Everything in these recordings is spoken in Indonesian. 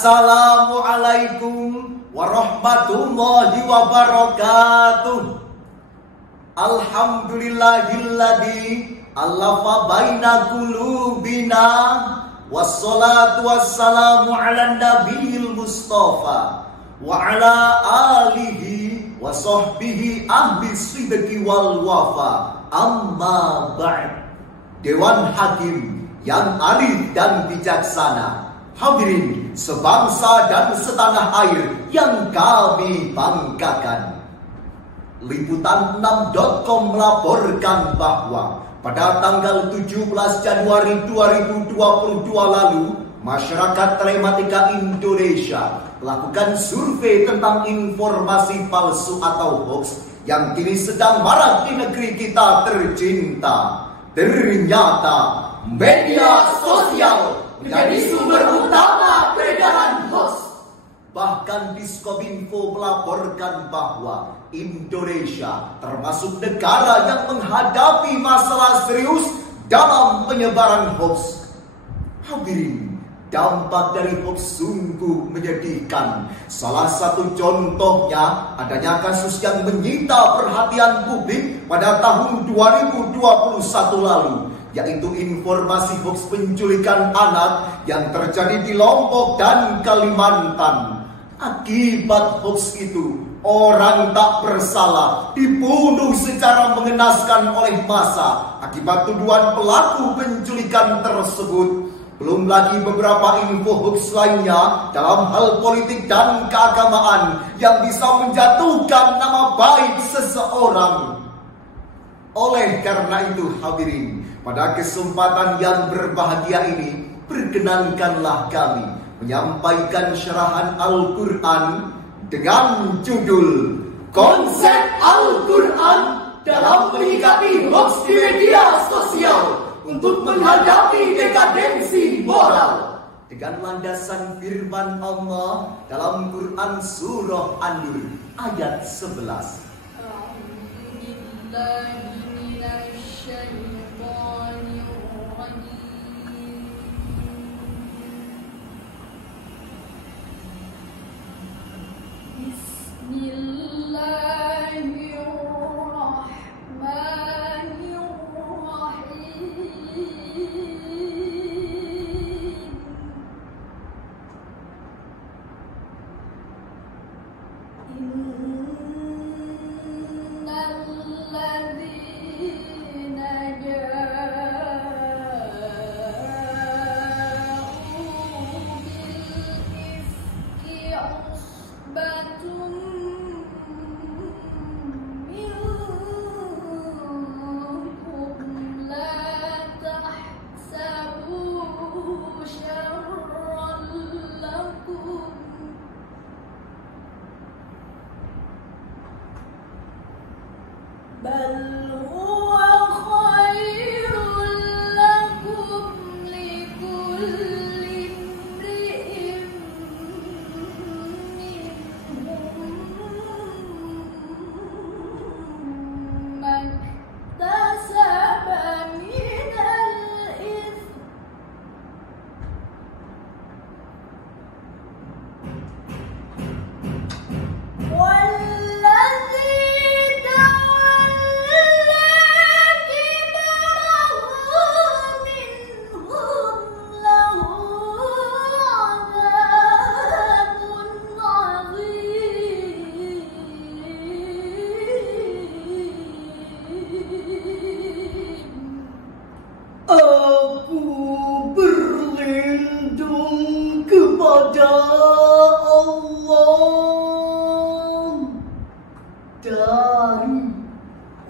Assalamualaikum warahmatullahi wabarakatuh. Alhamdulillahilladzi allafa baina qulubina, wassalatu wassalamu ala nabiyil mustafa wa ala alihi wa sahbihi ahli sidqi wal wafa. Amma ba'd. Dewan Hakim yang arif dan bijaksana, hadirin sebangsa dan setanah air yang kami banggakan. Liputan6.com melaporkan bahwa pada tanggal 17 Januari 2022 lalu, masyarakat telematika Indonesia melakukan survei tentang informasi palsu atau hoax yang kini sedang marak di negeri kita tercinta. Ternyata media sosial menjadi sumber utama peredaran hoax. Bahkan Diskominfo melaporkan bahwa Indonesia termasuk negara yang menghadapi masalah serius dalam penyebaran hoax. Hadirin, dampak dari hoax sungguh menyedihkan. Salah satu contohnya adanya kasus yang menyita perhatian publik pada tahun 2021 lalu, yaitu informasi hoax penculikan anak yang terjadi di Lombok dan Kalimantan. Akibat hoax itu, orang tak bersalah dibunuh secara mengenaskan oleh massa akibat tuduhan pelaku penculikan tersebut. Belum lagi beberapa info hoax lainnya dalam hal politik dan keagamaan yang bisa menjatuhkan nama baik seseorang. Oleh karena itu, hadirin, pada kesempatan yang berbahagia ini, perkenankanlah kami menyampaikan syarahan Al-Quran dengan judul Konsep Al-Quran dalam menyikapi hoax di media sosial untuk menghadapi dekadensi moral, dengan landasan firman Allah dalam Quran Surah An-Nur ayat 11. Dari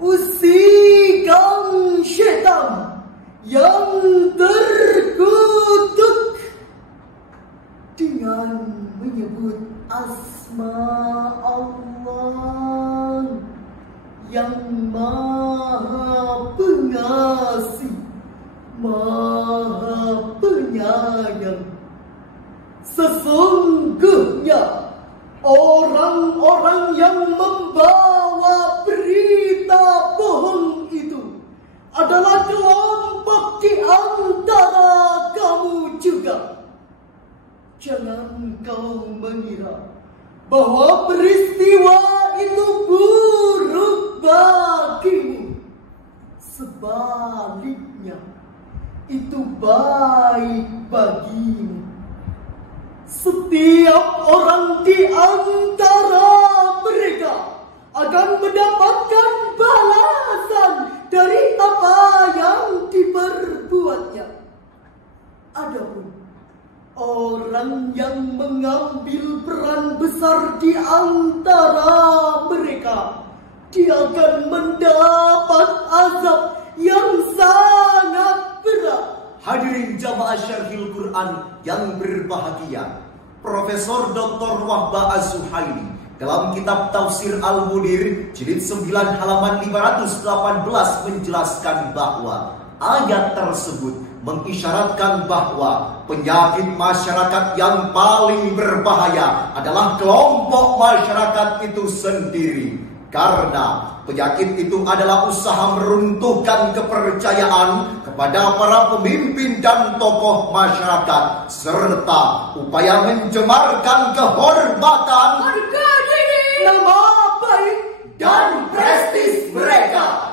usikan syaitan yang terkutuk dengan menyebut asma Allah yang Maha Pengasih, Maha Penyayang. Sesungguhnya orang-orang yang membawa berita bohong itu adalah kelompok di antara kamu juga. jangan kau mengira bahwa peristiwa itu buruk bagimu. Sebaliknya, itu baik bagimu. Setiap orang di antara mereka akan mendapatkan balasan dari apa yang diperbuatnya. Adapun orang yang mengambil peran besar di antara mereka, dia akan mendapat azab yang sangat berat. Hadirin jamaah Syarhil Quran yang berbahagia, Profesor Dr. Wahbah Az-Zuhaili dalam kitab Tafsir Al-Munir jilid 9 halaman 518 menjelaskan bahwa ayat tersebut mengisyaratkan bahwa penyakit masyarakat yang paling berbahaya adalah kelompok masyarakat itu sendiri. Karena penyakit itu adalah usaha meruntuhkan kepercayaan kepada para pemimpin dan tokoh masyarakat, serta upaya mencemarkan kehormatan, harga diri, nama baik, dan prestis mereka.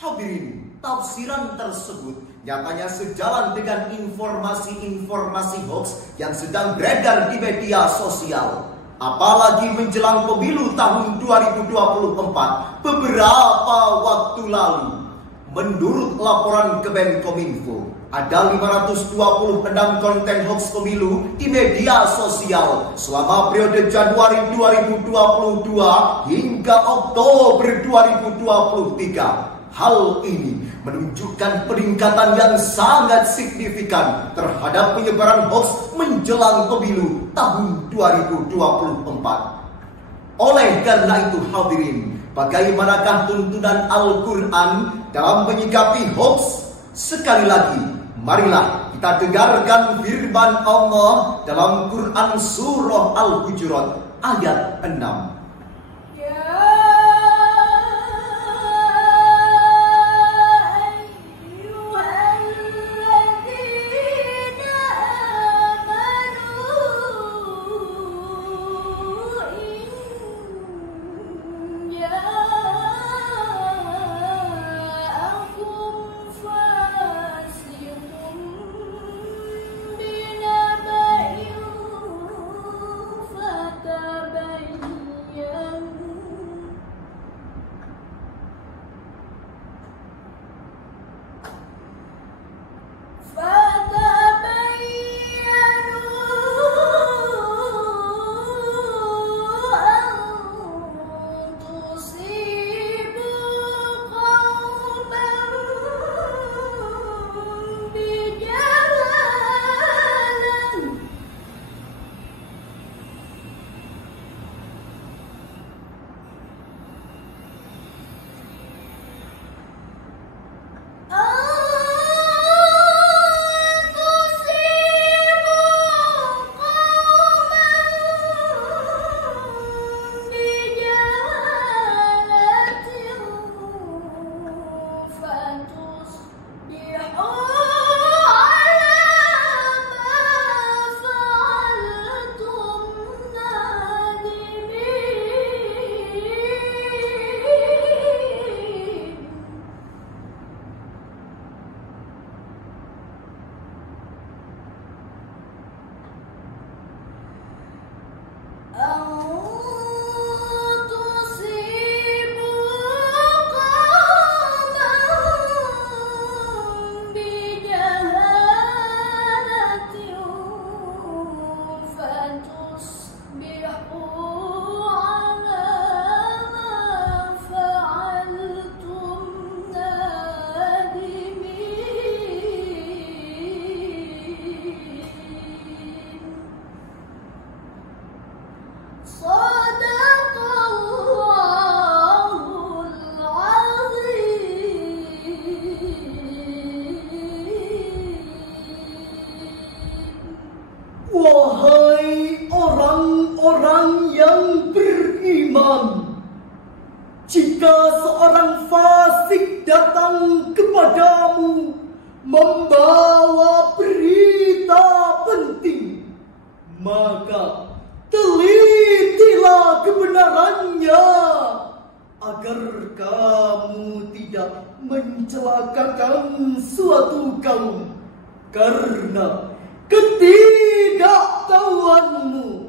Hadirin, tafsiran tersebut nyatanya sejalan dengan informasi-informasi hoax yang sedang beredar di media sosial. Apalagi menjelang pemilu tahun 2024 beberapa waktu lalu. Menurut laporan Kemenkominfo, ada 526 konten hoax pemilu di media sosial selama periode Januari 2022 hingga Oktober 2023. Hal ini menunjukkan peningkatan yang sangat signifikan terhadap penyebaran hoax menjelang pemilu tahun 2024. Oleh karena itu hadirin, bagaimanakah tuntunan Al-Quran dalam menyikapi hoax? Sekali lagi, marilah kita dengarkan firman Allah dalam Quran Surah Al-Hujurat ayat 6. Wahai orang-orang yang beriman, jika seorang fasik datang kepadamu membawa berita penting, maka telitilah kebenarannya agar kamu tidak mencelakakan suatu kaum karena ketidaktahuanmu,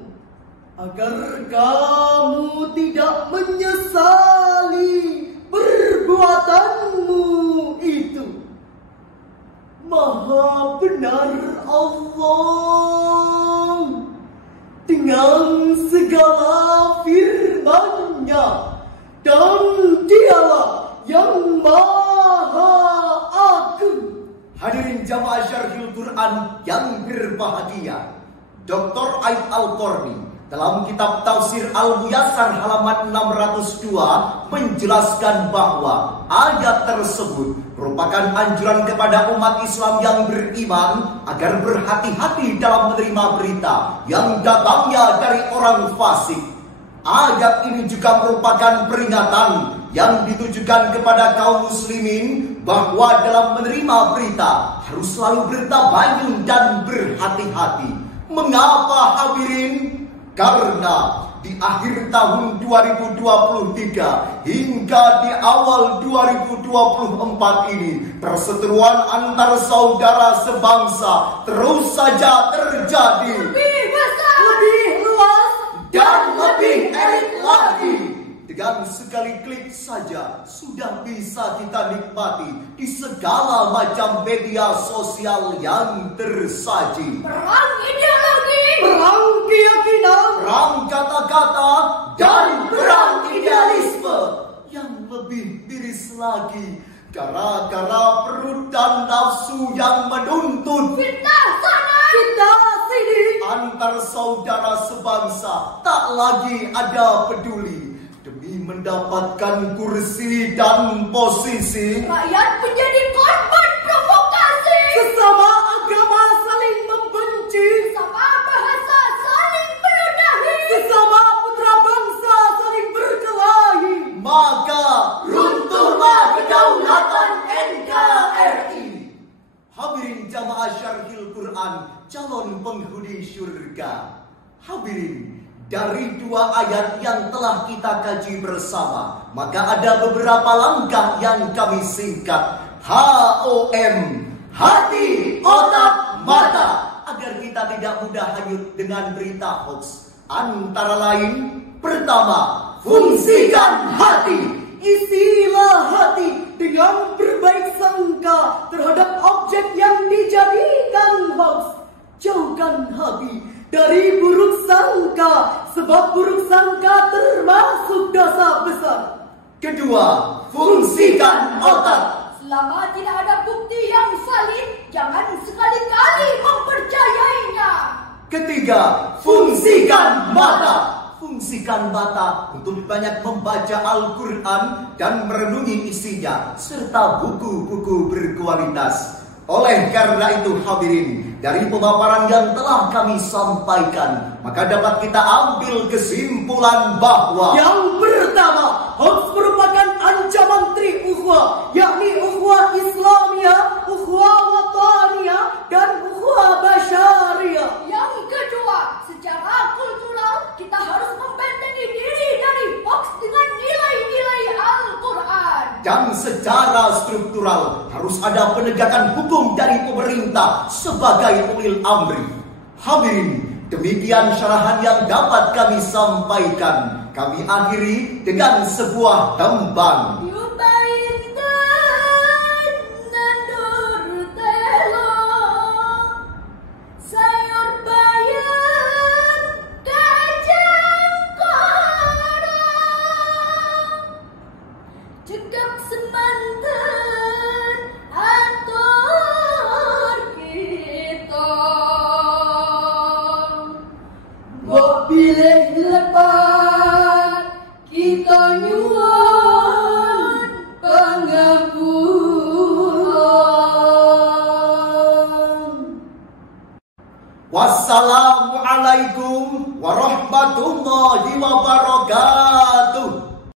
agar kamu tidak menyesali perbuatanmu itu. Maha benar Allah dengan segala firman-Nya, dan Dialah yang Maha Agung. Hadirin jamaah Syarhil Quran yang berbahagia, Dr. Aib Al-Qarni dalam kitab Tafsir Al-Muyassar halaman 602 menjelaskan bahwa ayat tersebut merupakan anjuran kepada umat Islam yang beriman agar berhati-hati dalam menerima berita yang datangnya dari orang fasik. Ayat ini juga merupakan peringatan yang ditujukan kepada kaum muslimin bahwa dalam menerima berita harus selalu bertabayun dan berhati-hati. Mengapa hadirin? Karena di akhir tahun 2023 hingga di awal 2024 ini, perseteruan antar saudara sebangsa terus saja terjadi. Lebih besar, lebih luas, dan lebih elit lagi. Dengan sekali klik saja sudah bisa kita nikmati di segala macam media sosial yang tersaji. Perang ideologi, perang keyakinan, perang kata-kata, dan perang idealisme. Yang lebih miris lagi, gara-gara perut dan nafsu yang menuntut fitnah sana, fitnah sini, antar saudara sebangsa tak lagi ada peduli. Demi mendapatkan kursi dan posisi, rakyat menjadi korban provokasi. Sesama agama saling membenci, sesama bahasa saling meludahi, sesama putra bangsa saling berkelahi. Maka runtuhlah kedaulatan NKRI. Hadirin jamaah Syarhil Quran, calon penghuni syurga. Hadirin, dari dua ayat yang telah kita kaji bersama, maka ada beberapa langkah yang kami singkat. HOM, hati, otak, mata, agar kita tidak mudah hanyut dengan berita hoax. Antara lain, pertama, fungsikan hati. Isilah hati dengan berbaik sangka terhadap objek yang dijadikan hoax. Jauhkan hati dari buruk sangka, sebab buruk sangka termasuk dosa besar. Kedua, fungsikan otak. Selama tidak ada bukti yang valid, jangan sekali-kali mempercayainya. Ketiga, fungsikan mata. Fungsikan mata untuk banyak membaca Al-Quran dan merenungi isinya, serta buku-buku berkualitas. Oleh karena itu hadirin, dari pemaparan yang telah kami sampaikan, maka dapat kita ambil kesimpulan bahwa yang pertama, hoax merupakan ancaman tri-ukhuwah, yakni ukhuwah Islamiyah, ukhuwah wataniyah, dan ukhuwah basyariyah. Yang kedua, secara kultural kita harus membentengi diri dari hoax dengan nilai-nilai Al-Quran. Dan secara struktural harus ada penegakan hukum dari pemerintah sebagai ulil amri. Hadirin, demikian syarahan yang dapat kami sampaikan. Kami akhiri dengan sebuah tembang. Pilih lepas kita nyuwun pangapunten. Wassalamualaikum warahmatullahi wabarakatuh.